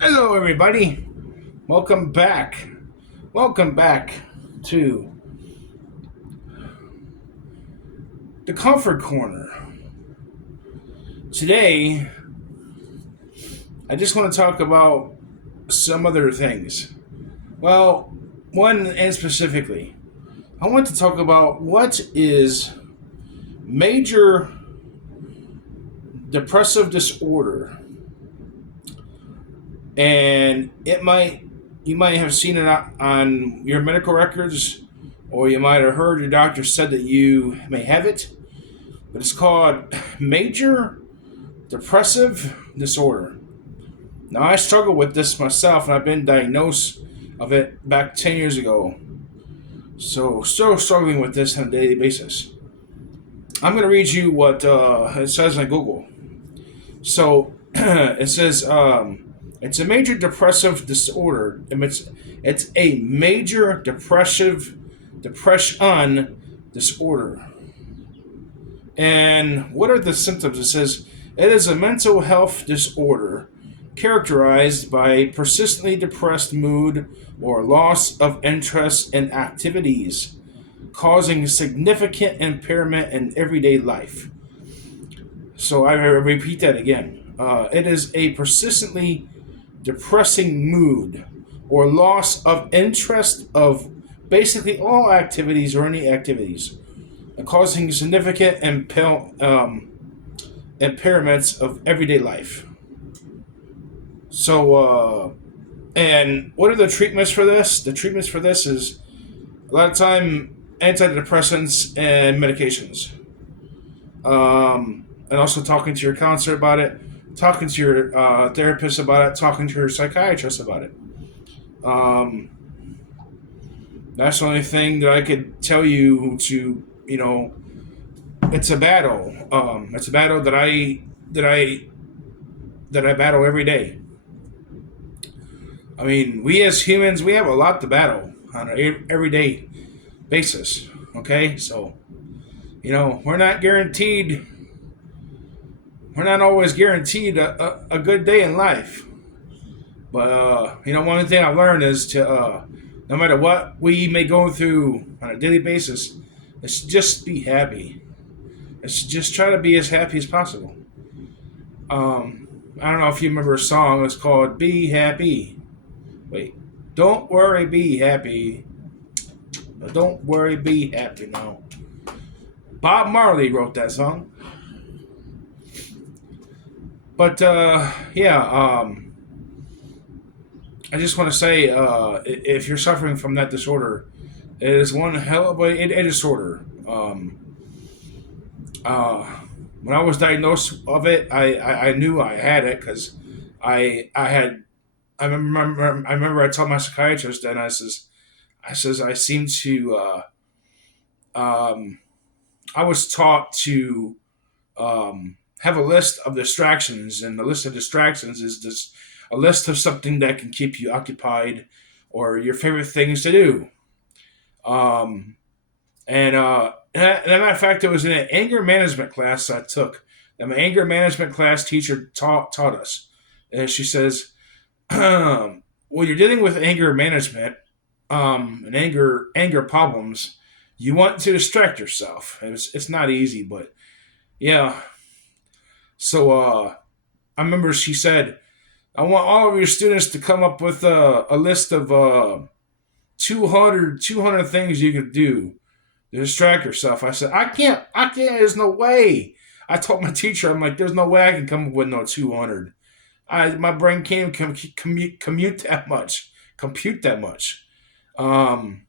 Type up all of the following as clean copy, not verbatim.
Hello, everybody. Welcome back. Welcome back to the Comfort Corner. Today, I just want to talk about some other things. Well, one and specifically, I want to talk about what is major depressive disorder, and you might have seen it on your medical records, or you might have heard your doctor said that you may have it. But it's called major depressive disorder. Now, I struggle with this myself, and I've been diagnosed of it back 10 years ago. So, still struggling with this on a daily basis. I'm going to read you what it says on Google. So, it says it's a major depressive disorder. It's a major depression disorder. And what are the symptoms? It says it is a mental health disorder characterized by persistently depressed mood or loss of interest in activities, causing significant impairment in everyday life. So I repeat that again. It is a persistently depressing mood or loss of interest of basically all activities or any activities, causing significant impairments of everyday life. So, and what are the treatments for this? The treatments for this is a lot of time antidepressants and medications, and also talking to your counselor about it, talking to your therapist about it, talking to your psychiatrist about it. Um, that's the only thing that I could tell you to, it's a battle. It's a battle that I battle every day. I mean, we as humans, we have a lot to battle on an everyday basis. Okay, so we're not guaranteed. We're not always guaranteed a good day in life. But one thing I've learned is to no matter what we may go through on a daily basis, let's just be happy. Let's just try to be as happy as possible. I don't know if you remember a song. It's called "Be Happy." Wait, don't worry, be happy. Don't worry, be happy. No, Bob Marley wrote that song. But yeah, I just want to say, if you're suffering from that disorder, it is one hell of a disorder. Uh, when I was diagnosed of it, I knew I had it because I had I remember I told my psychiatrist and I says I seem to I was taught to have a list of distractions, and the list of distractions is just a list of something that can keep you occupied or your favorite things to do. Um, and as a matter of fact, it was in an anger management class I took. And my anger management class teacher taught us. And she says, when you're dealing with anger management and anger problems, you want to distract yourself. It's not easy, but yeah. So I remember she said, I want all of your students to come up with a list of 200 things you could do to distract yourself. I said, I can't, there's no way. I told my teacher, I'm like, there's no way I can come up with no 200. My brain can't compute that much. Um,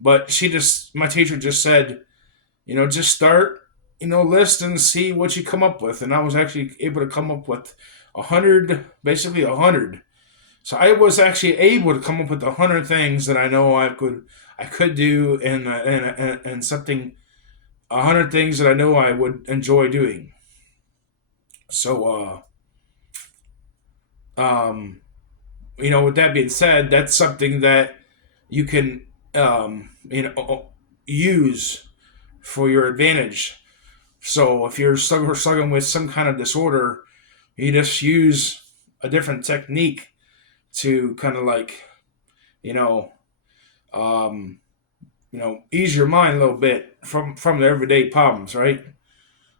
but my teacher just said, just start, list and see what you come up with. And I was actually able to come up with 100, basically 100. So I was actually able to come up with 100 things that I know I could do, and something 100 things that I know I would enjoy doing. So um, with that being said, that's something that you can use for your advantage. So if you're struggling with some kind of disorder, you just use a different technique to kind of like, you know, um, ease your mind a little bit from the everyday problems, right?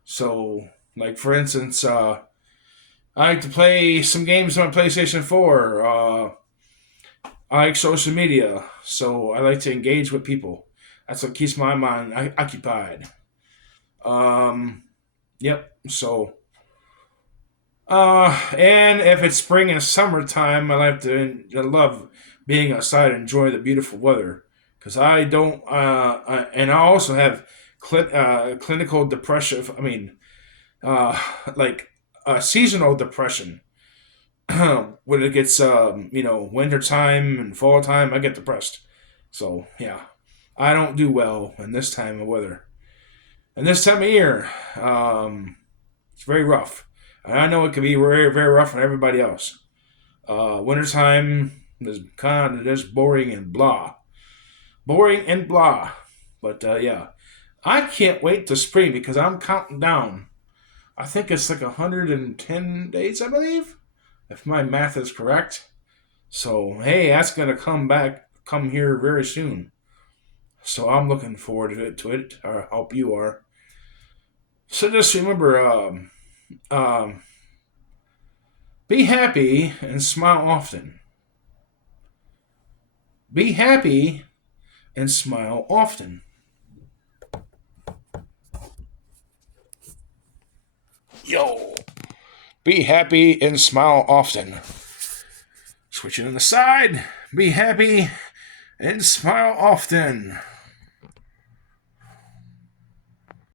So, like for instance, I like to play some games on my PlayStation 4. I like social media, so I like to engage with people. That's what keeps my mind occupied. Um, yep. So, and if it's spring and summertime, I love being outside and enjoy the beautiful weather. Because I don't, and I also have clinical depression. I mean, uh, like seasonal depression. When it gets winter time and fall time, I get depressed. So yeah, I don't do well in this time of weather and this time of year. It's very rough. And I know it can be very very rough on everybody else. Wintertime is kind of just boring and blah. But yeah, I can't wait to spring because I'm counting down. I think it's like 110 days, I believe, if my math is correct. So hey, that's gonna come here very soon. So I'm looking forward to it. I hope you are. So just remember, um, be happy and smile often. Be happy and smile often. Yo, be happy and smile often. Switching on the side. Be happy and smile often.